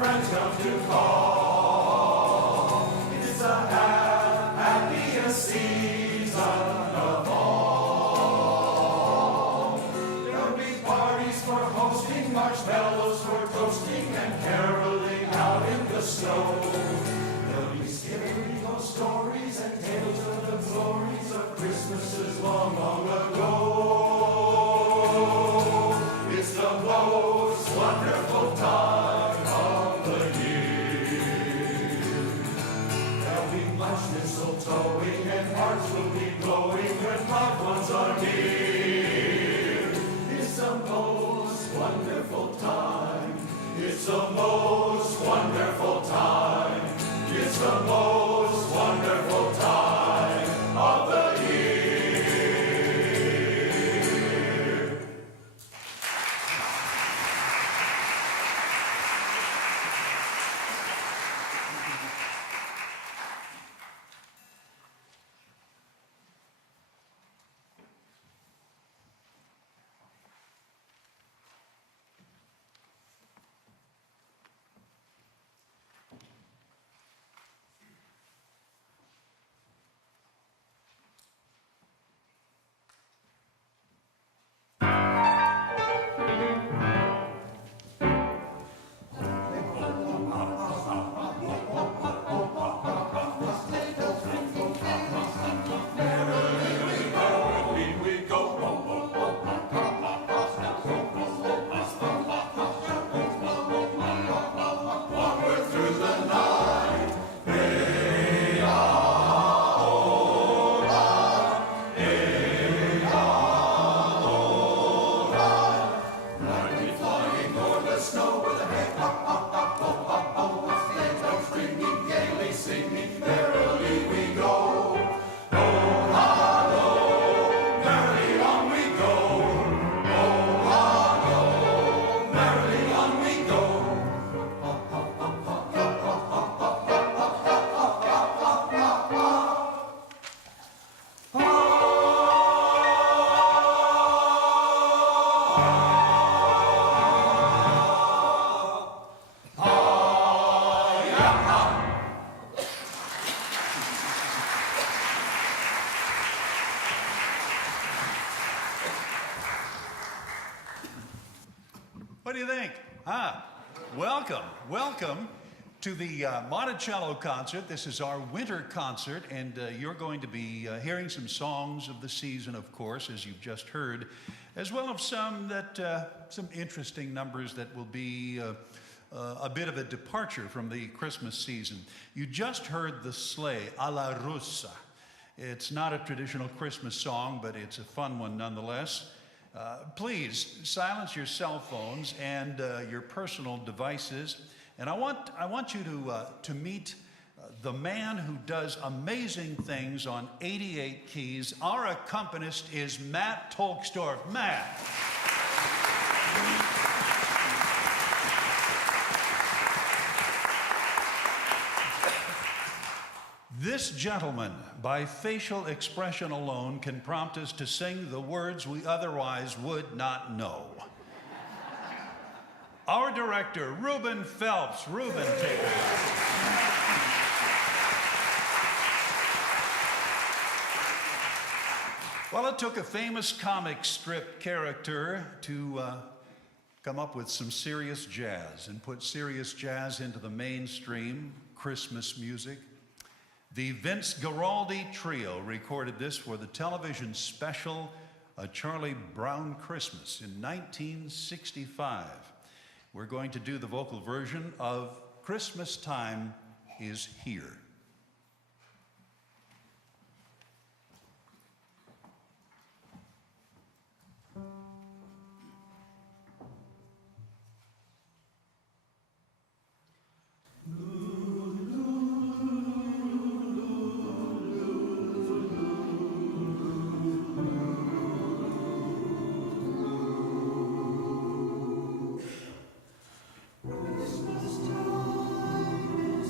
friends come to call. It's the happiest season of all. There'll be parties for hosting, marshmallows for toasting, and caroling out in the snow. There'll be scary ghost stories and tales of the glories of Christmases long, long ago. It's the most wonderful time of the year. There'll be much mistletoeing and hearts will be glowing when loved ones are near. It's the most wonderful time. It's the most wonderful time. It's the most wonderful time of the year. What do you think? Welcome to the Monticello concert. This is our winter concert, and you're going to be hearing some songs of the season, of course, as you've just heard, as well as some interesting numbers that will be a bit of a departure from the Christmas season. You just heard the sleigh, alla russa. It's not a traditional Christmas song, but it's a fun one nonetheless. Please silence your cell phones and your personal devices. And I want you to meet the man who does amazing things on 88 keys. Our accompanist is Matt Tolksdorf. Matt. This gentleman, by facial expression alone, can prompt us to sing the words we otherwise would not know. Our director, Reuben Phelps. Reuben, take it away. Well, it took a famous comic strip character to come up with some serious jazz and put serious jazz into the mainstream Christmas music. The Vince Guaraldi Trio recorded this for the television special A Charlie Brown Christmas in 1965. We're going to do the vocal version of Christmas Time Is Here. Christmas time is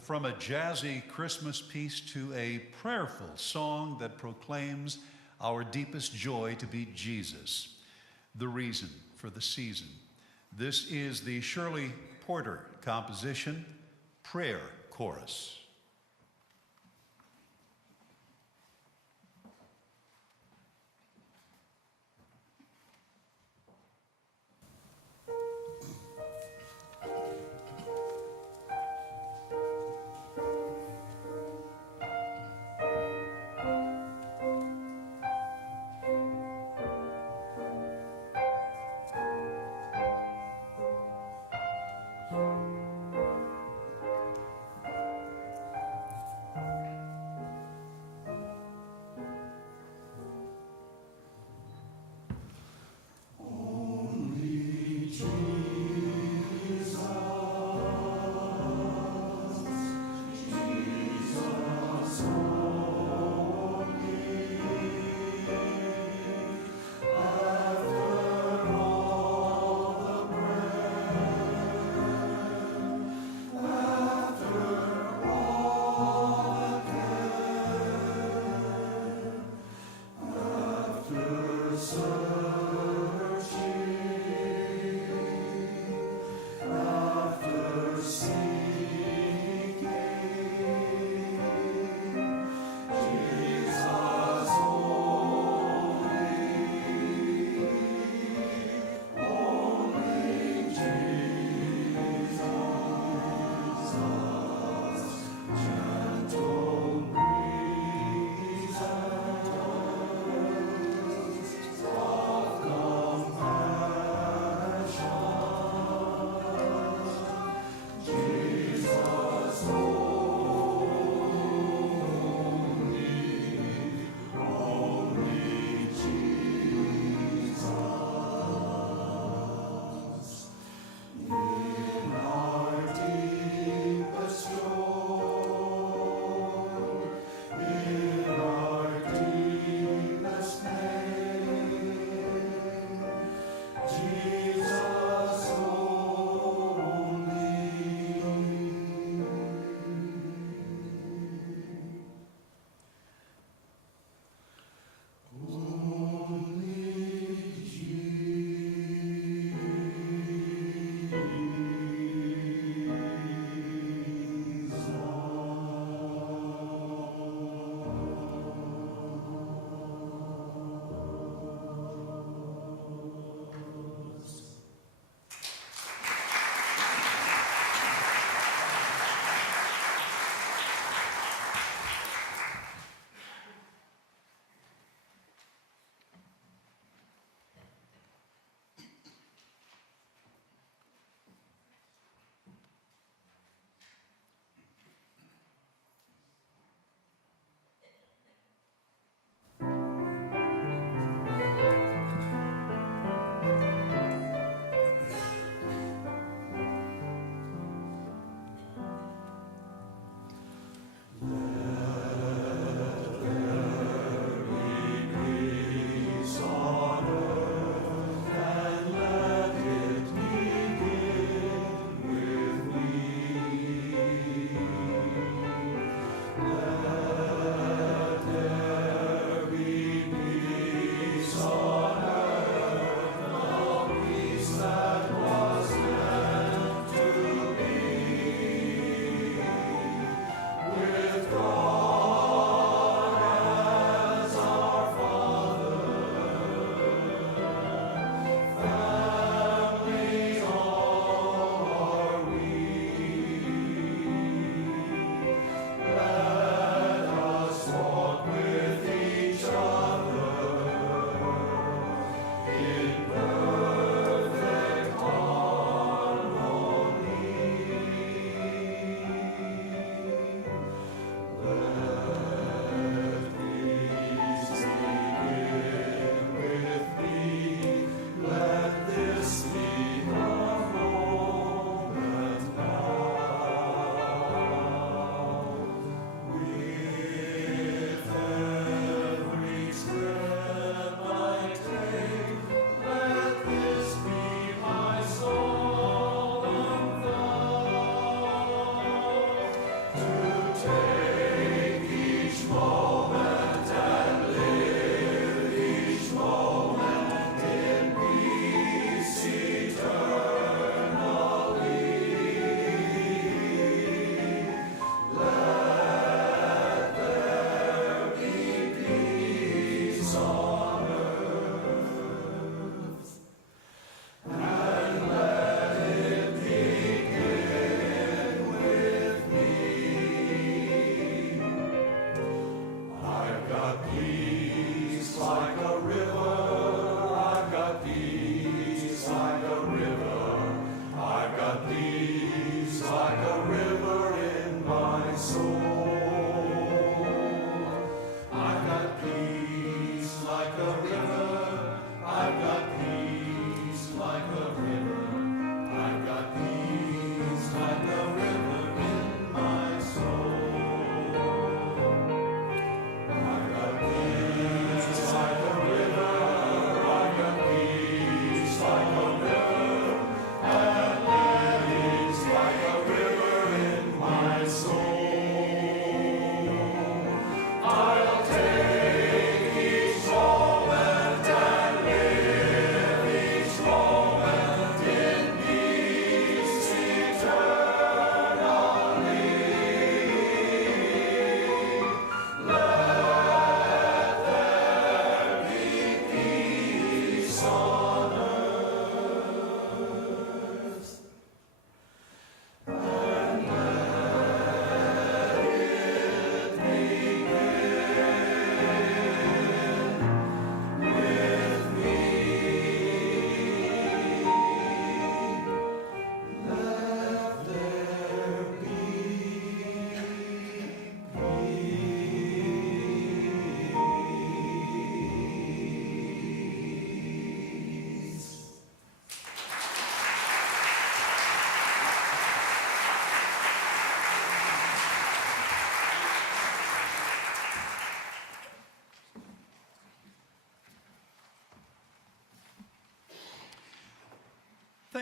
from a jazzy Christmas piece to a prayerful song that proclaims our deepest joy to be Jesus, the reason for the season. This is the Shirley Porter composition, Prayer Chorus.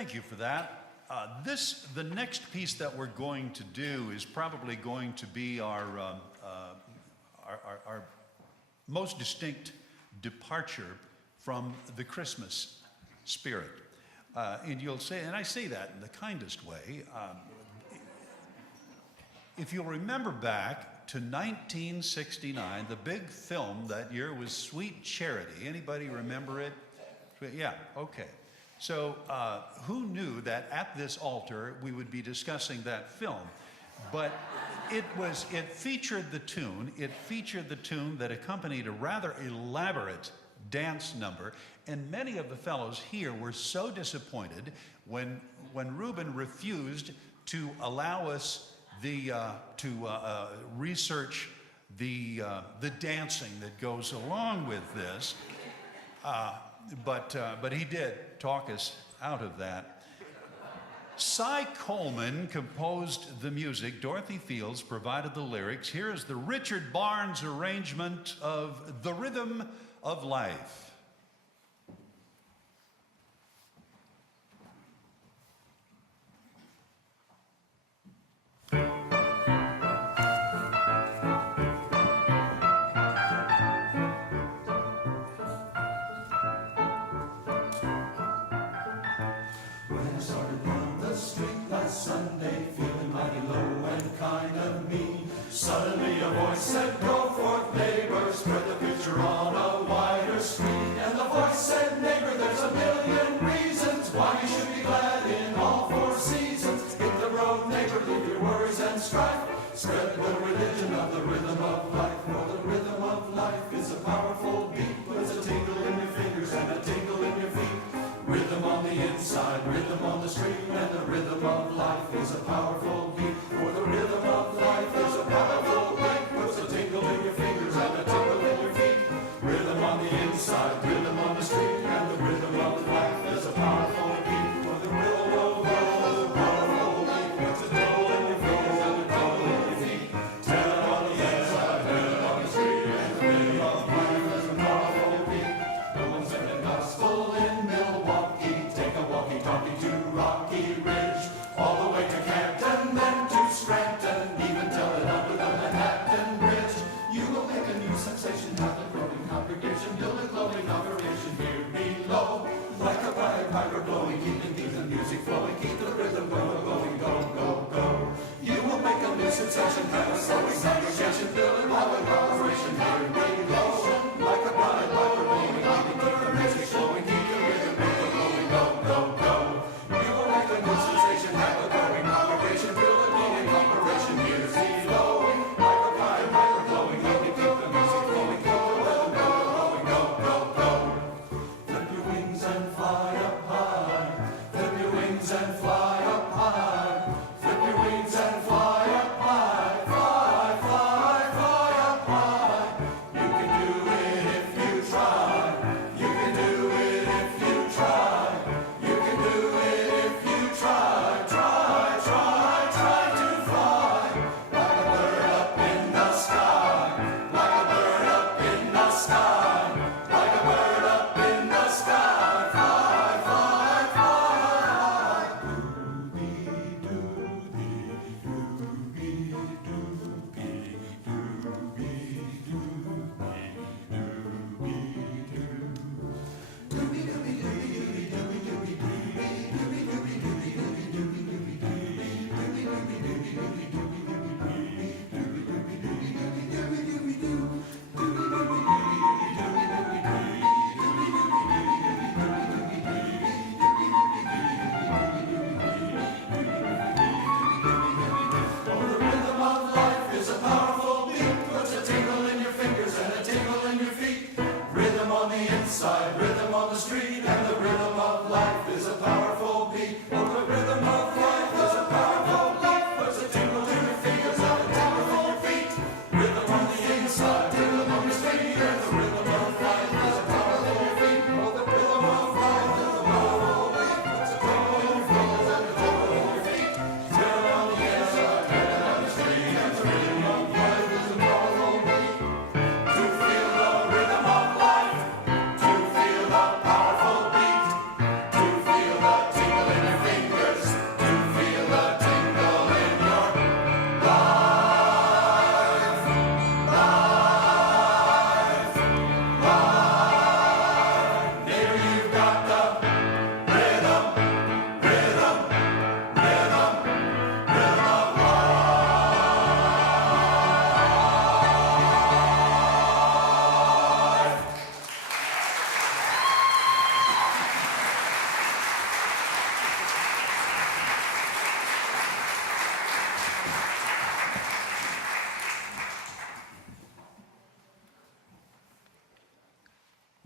thank you for that. The next piece that we're going to do is probably going to be our most distinct departure from the Christmas spirit. And you'll say, and I say that in the kindest way, if you'll remember back to 1969, the big film that year was Sweet Charity. Anybody remember it? Yeah, okay. So who knew that at this altar we would be discussing that film? But it featured the tune that accompanied a rather elaborate dance number, and many of the fellows here were so disappointed when Reuben refused to allow us to research the dancing that goes along with this. But he did talk us out of that. Cy Coleman composed the music. Dorothy Fields provided the lyrics. Here is the Richard Barnes arrangement of The Rhythm of Life. Sunday, feeling mighty low and kind of mean. Suddenly a voice said, "Go forth, neighbor, spread the picture on a wider screen." And the voice said, "Neighbor, there's a million reasons why you should be glad in all four seasons. Hit the road, neighbor, leave your worries and strife. Spread the religion of the rhythm of life. For the rhythm of life is a powerful beat. Puts a tingle in your fingers and a tingle in your feet. Rhythm on the inside, rhythm on the street, and the rhythm of life is a powerful beat. For the rhythm of life is a powerful beat. Puts a tingle in your fingers and a tingle in your feet. Rhythm on the inside, rhythm on the street, and the rhythm of life is a powerful beat. For the rhythm of life is a powerful beat. Puts a tingle in your fingers and a tingle in your feet. Tell it on the inside,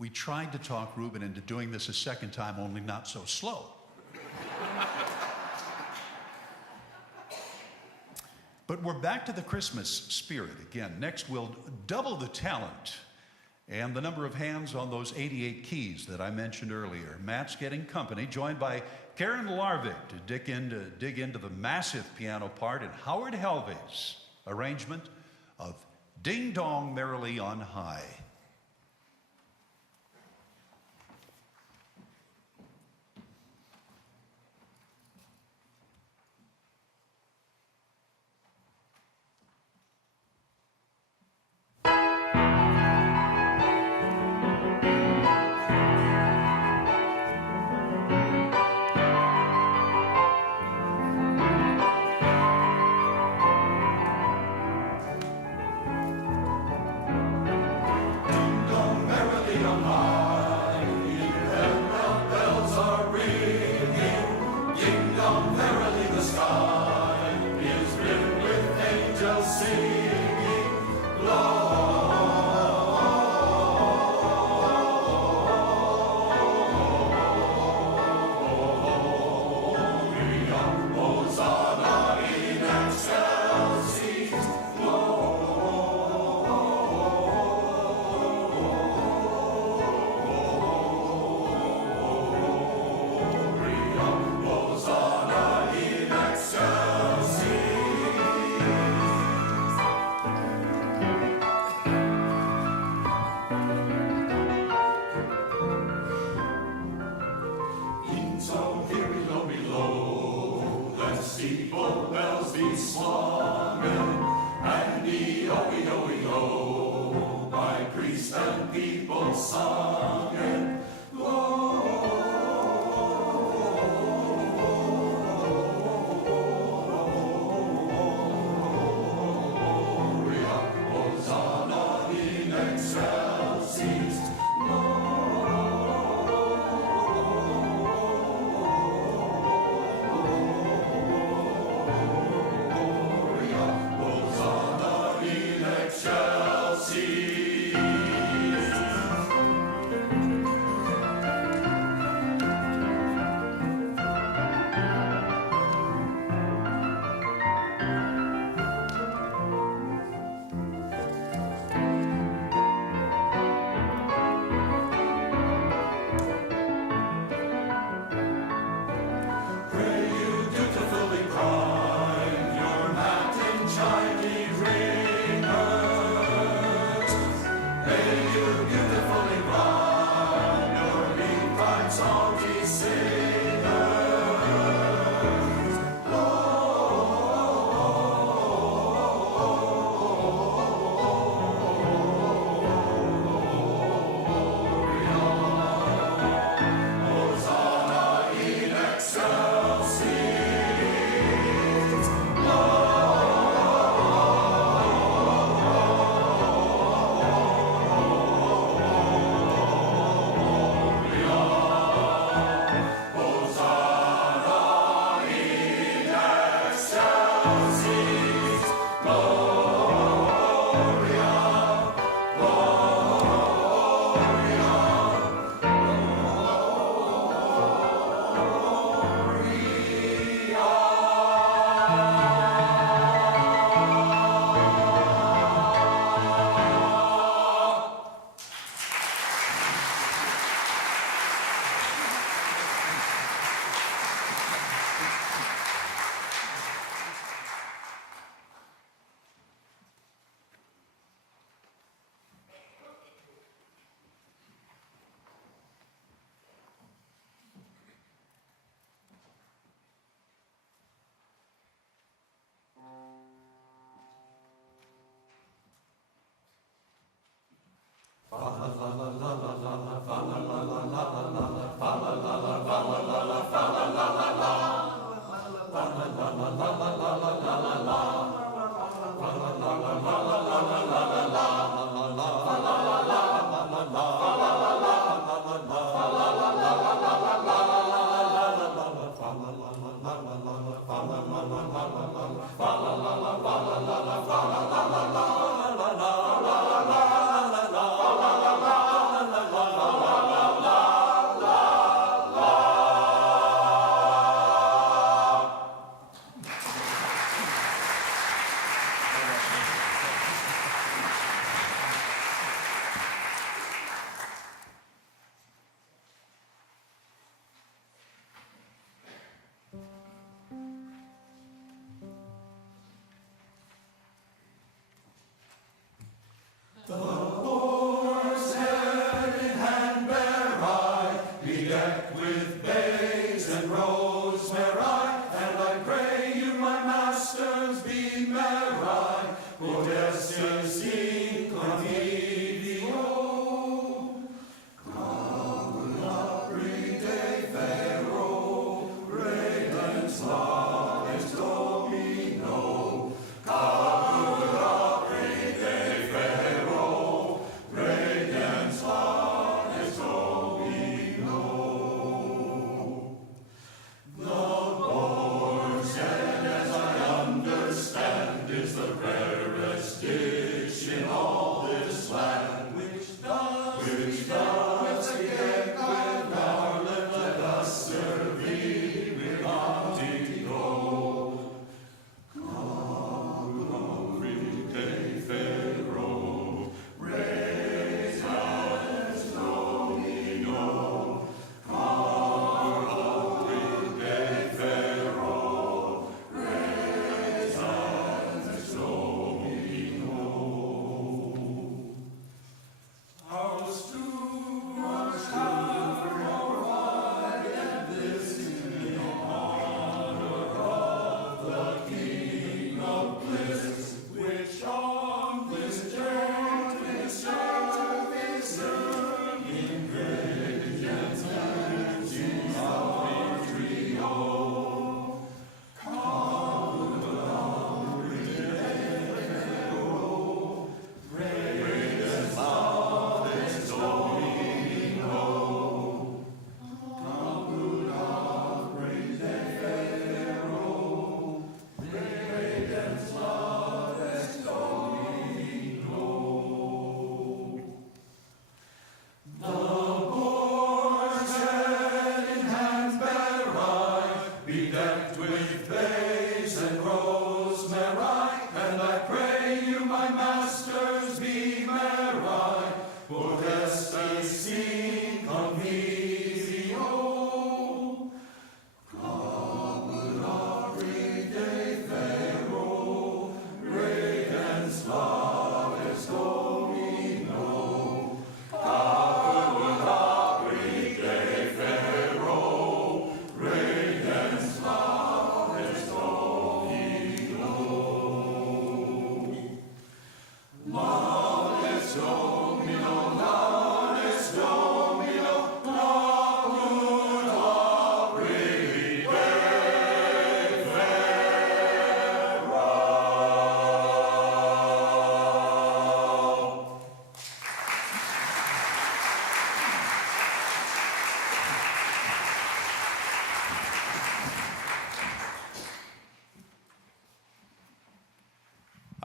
We tried to talk Reuben into doing this a second time, only not so slow. But we're back to the Christmas spirit again. Next, we'll double the talent and the number of hands on those 88 keys that I mentioned earlier. Matt's getting company, joined by Karen Larvik to dig into the massive piano part in Howard Helvey's arrangement of Ding Dong Merrily on High.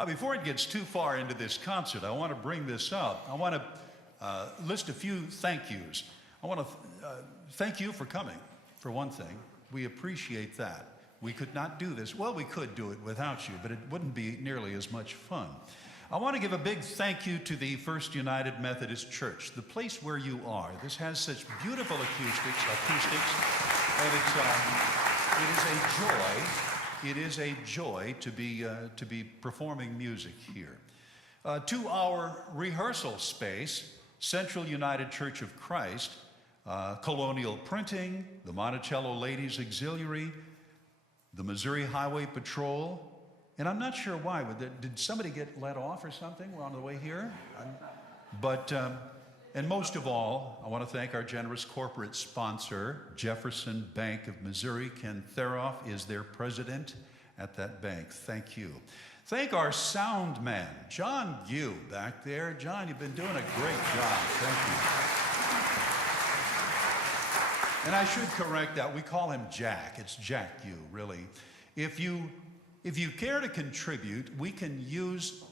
Before it gets too far into this concert, I want to bring this up. I want to list a few thank yous. I want to thank you for coming, for one thing. We appreciate that. We could not do this. Well, we could do it without you, but it wouldn't be nearly as much fun. I want to give a big thank you to the First United Methodist Church, the place where you are. This has such beautiful acoustics, and it is a joy to be performing music here. To our rehearsal space, Central United Church of Christ, Colonial Printing, the Monticello Ladies Auxiliary, the Missouri Highway Patrol, and I'm not sure why. Did somebody get let off or something? We're on the way here. And most of all, I want to thank our generous corporate sponsor, Jefferson Bank of Missouri. Ken Theroff is their president at that bank. Thank you. Thank our sound man, John Gue, back there. John, you've been doing a great job. Thank you. And I should correct that. We call him Jack. It's Jack Gue, really. If you care to contribute, we can use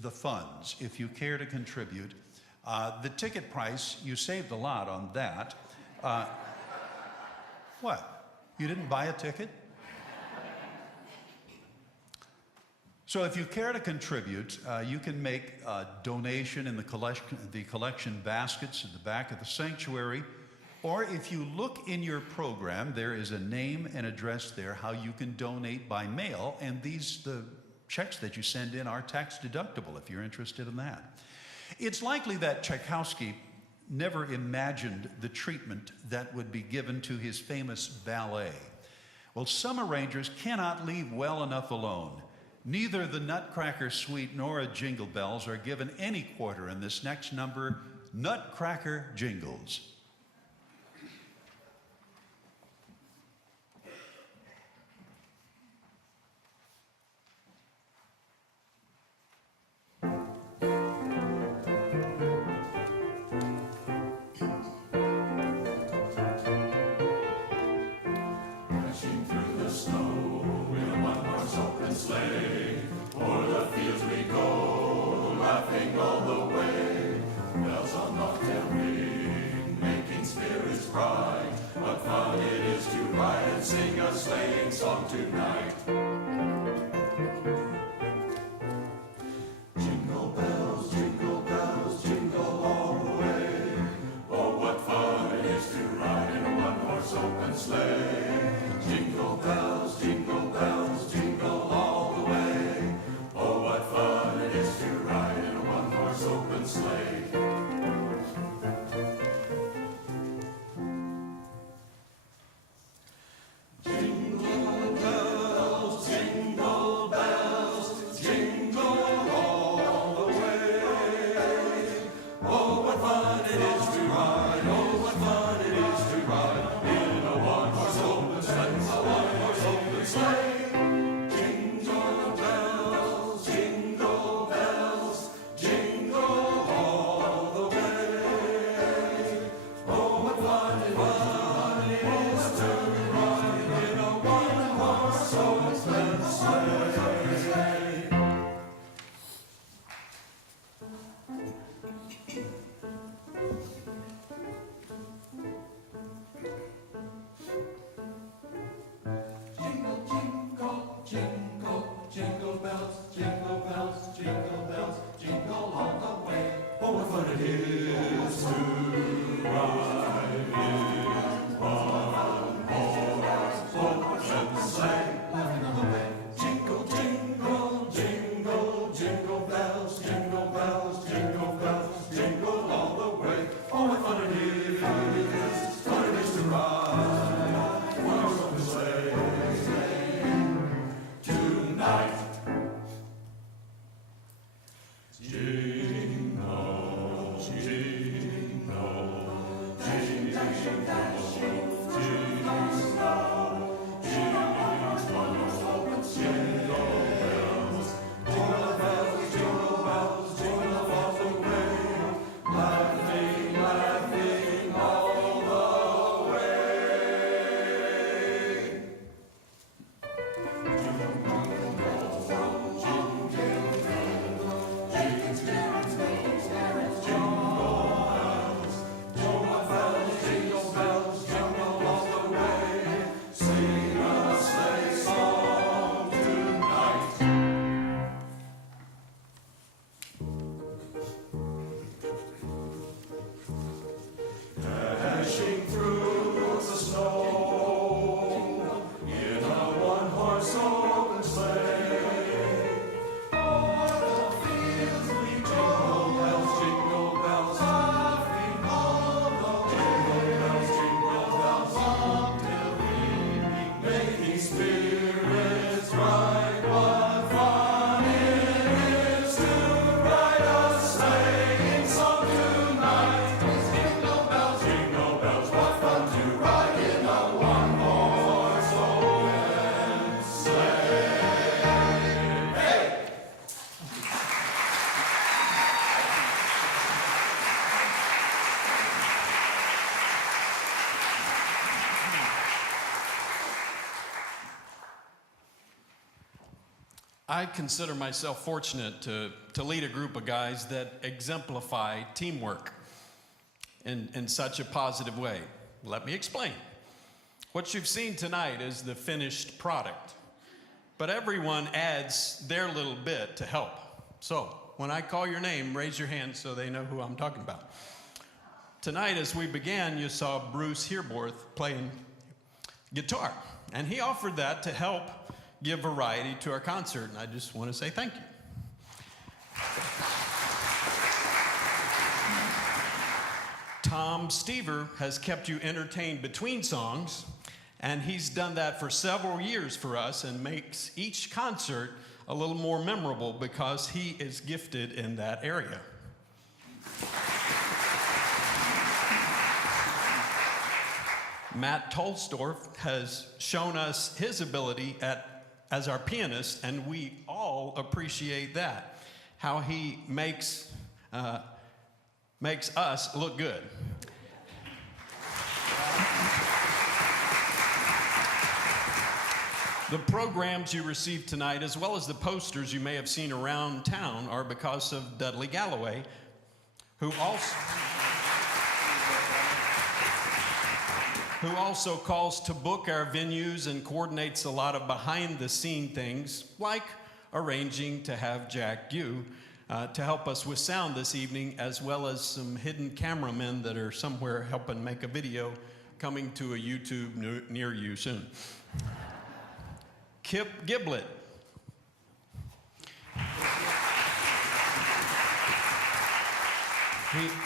the funds. If you care to contribute. The ticket price, you saved a lot on that. What? You didn't buy a ticket? So if you care to contribute, you can make a donation in the collection baskets at the back of the sanctuary. Or if you look in your program, there is a name and address there how you can donate by mail. And the checks that you send in are tax deductible if you're interested in that. It's likely that Tchaikovsky never imagined the treatment that would be given to his famous ballet. Well, some arrangers cannot leave well enough alone. Neither the Nutcracker Suite nor a Jingle Bells are given any quarter in this next number, Nutcracker Jingles. Dashing through the snow in a one-horse open sleigh, o'er the fields we go, laughing all the way. Bells on bobtail ring, making spirits bright. What fun it is to ride and sing a sleighing song tonight. Jingle bells, jingle all the way. Oh, what fun it is to ride in a one-horse open sleigh. Jingle bells, jingle all the way. Oh, what fun it is to ride in a one-horse open sleigh. Jingle bells, jingle all the way. Oh, what fun it is to ride, oh, what fun it is to ride in a one-horse open sleigh, a one-horse open sleigh. Jingle bells, jingle all the way. Oh, what fun it is to ride in a one-horse open sleigh. Jingle bells, jingle all the way. Oh, what fun it is to ride in one-horse open sleigh. Laughing all the way. Jingle bells, jingle all the way. Oh, what fun it is to ride in one-horse open sleigh tonight. Dashing through the snow in a one-horse open sleigh. O'er the fields we go, jingle bells, laughing all the way. Jingle bells, bobtail ring, making spirits bright. What fun it is to ride a sleighing song tonight. Jingle bells, what fun to ride in a one-horse open sleigh. Hey! I consider myself fortunate to lead a group of guys that exemplify teamwork in such a positive way. Let me explain. What you've seen tonight is the finished product, but everyone adds their little bit to help. So when I call your name, raise your hand so they know who I'm talking about. Tonight, as we began, you saw Bruce Herborth playing guitar, and he offered that to help give variety to our concert, and I just want to say thank you. Tom Stever has kept you entertained between songs, and he's done that for several years for us and makes each concert a little more memorable because he is gifted in that area. Matt Tolstorff has shown us his ability as our pianist, and we all appreciate that, how he makes us look good. The programs you received tonight, as well as the posters you may have seen around town, are because of Dudley Galloway, who also calls to book our venues and coordinates a lot of behind-the-scene things, like arranging to have Jack Gu to help us with sound this evening, as well as some hidden cameramen that are somewhere helping make a video coming to a YouTube near you soon. Kip Giblett.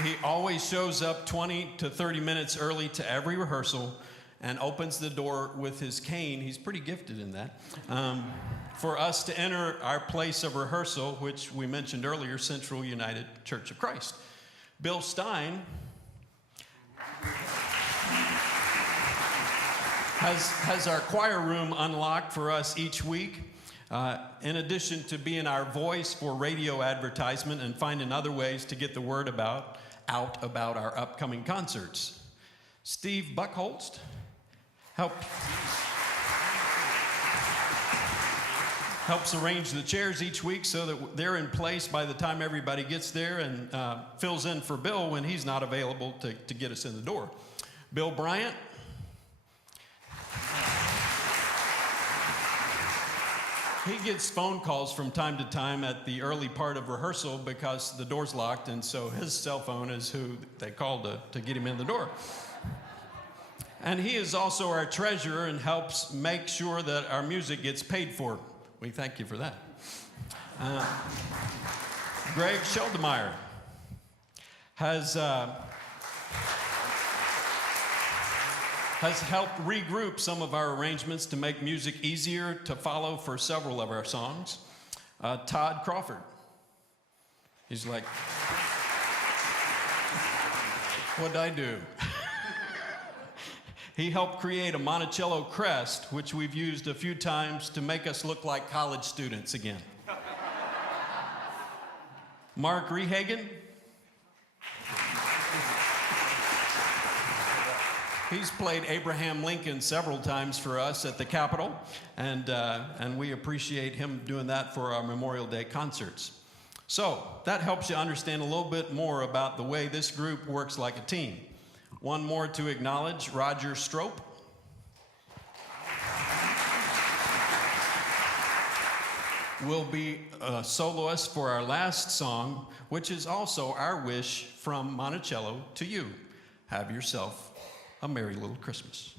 He always shows up 20 to 30 minutes early to every rehearsal and opens the door with his cane. He's pretty gifted in that. For us to enter our place of rehearsal, which we mentioned earlier, Central United Church of Christ. Bill Stein has our choir room unlocked for us each week. In addition to being our voice for radio advertisement and finding other ways to get the word out about our upcoming concerts. Steve Buckholst helps arrange the chairs each week so that they're in place by the time everybody gets there, and fills in for Bill when he's not available to get us in the door. Bill Bryant. He gets phone calls from time to time at the early part of rehearsal because the door's locked, and so his cell phone is who they call to get him in the door. And he is also our treasurer and helps make sure that our music gets paid for. We thank you for that. Greg Scheldemeyer has helped regroup some of our arrangements to make music easier to follow for several of our songs. Todd Crawford. He's like, what'd I do? He helped create a Monticello crest, which we've used a few times to make us look like college students again. Mark Rehagen. He's played Abraham Lincoln several times for us at the Capitol, and we appreciate him doing that for our Memorial Day concerts. So that helps you understand a little bit more about the way this group works like a team. One more to acknowledge, Roger Strope. Will be a soloist for our last song, which is also our wish from Monticello to you. Have yourself a merry little Christmas.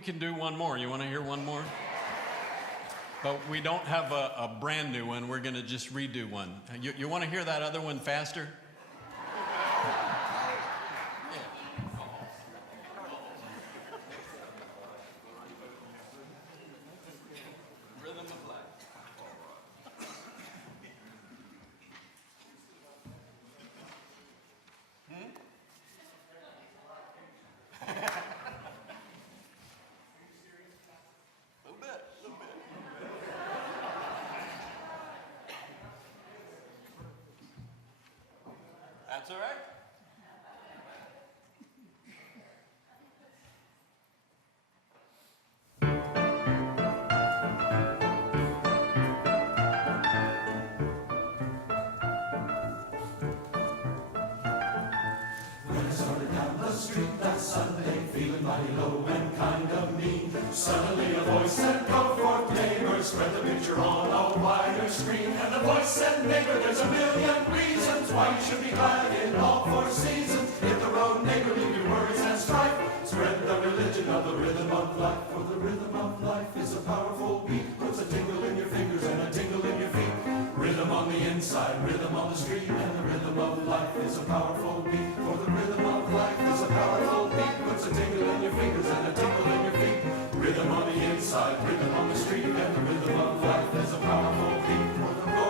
can do one more. You want to hear one more? But we don't have a brand new one. We're going to just redo one. You want to hear that other one faster? Rhythm of life. That's all right. When I started down the street that Sunday, feeling mighty low and kind of mean, suddenly a voice said, "Go forth, neighbor, spread the picture on a wider screen." And the voice said, "Neighbor, there's a million reasons why you should be glad in all four seasons. Hit the road, neighbor, leave your worries and strife. Spread the religion of the rhythm of life. For the rhythm of life is a powerful beat, puts a tingle in your fingers and a tingle in your feet. Rhythm on the inside, rhythm on the street, and the rhythm of life is a powerful beat. For the rhythm of life is a powerful beat, puts a tingle in your fingers and a tingle in your feet. Rhythm on the inside, rhythm on the street, and the rhythm of life is a powerful beat. For the go,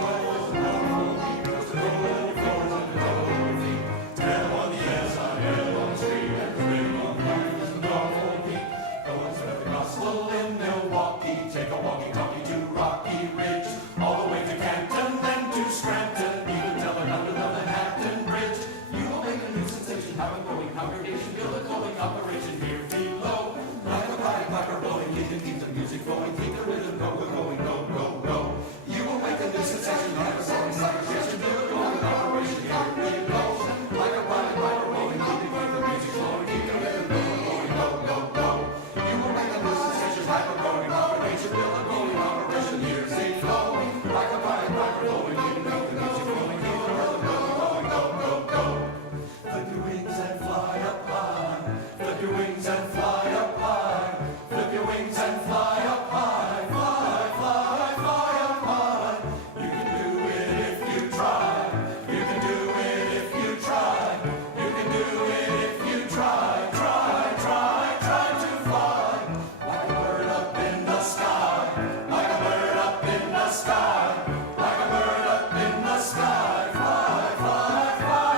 go, powerful beat, puts a go, go, and a go in your feet. Rhythm on the inside, rhythm on the street, and the rhythm of life is a powerful beat. Go and spread the gospel in Milwaukee, take a walkie-talkie to Rocky Ridge, all the way to Canton, then to Scranton, even Delaware under the Manhattan Bridge. You will make a new sensation, have a growing congregation, build a going operation here below. Like a pipe, like a rolling, you can keep the music flowing, keep the rhythm going, go, go, go. You will make a new sensation, have a growing congregation, build a going operation here below. Like a pipe, like a rolling, you can keep the music flowing, keep the rhythm going, go, go, go. You will make a new sensation, have a growing operation, build a going operation here below. Like a pipe, like a rolling, you can keep the music flowing, keep the rhythm going, go, go, go. Flip your wings and fly up high. Flip your wings and fly up high. Flip your wings and fly up high. Fly, fly, fly up high. You can do it if you try. You can do it if you try. You can do it if you try. Try, try, try to fly. Like a bird up in the sky. Like a bird up in the sky. Like a bird up in the sky. Fly, fly, fly.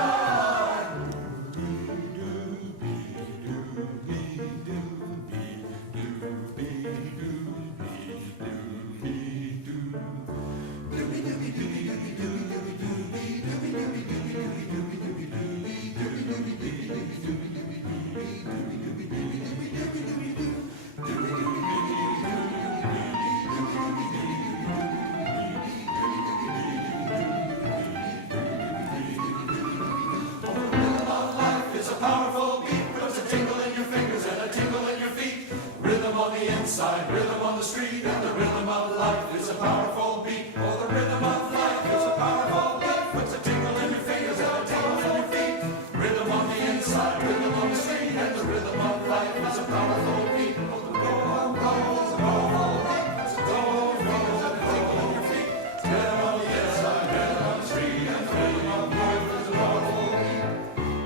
It's a powerful beat, puts a tingle in your fingers and a tingle in your feet. Rhythm on the inside, rhythm on the street, and the rhythm of life is a powerful beat. Oh, the rhythm of life is a powerful beat, puts a tingle in your fingers and a tingle in your feet. Rhythm on the inside, rhythm on the street, and the rhythm of life is a powerful beat. Oh, the go, go, is a powerful beat, puts a tingle in your fingers and a tingle in your feet. Rhythm on the inside, rhythm on the street, and the rhythm of life is a powerful beat.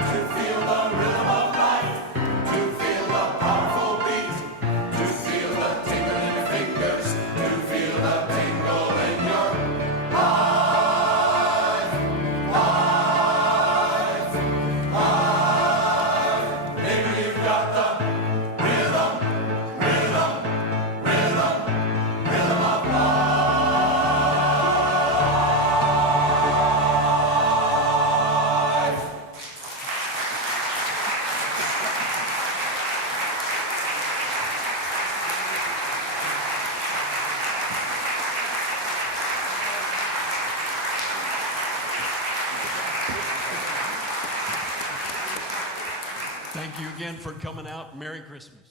To feel the rhythm of life, to feel the powerful beat, to feel the tingle in your fingers, to feel the tingle in your life, life, life. Maybe you've got the rhythm, rhythm, rhythm, rhythm of life. Thank you again for coming out. Merry Christmas.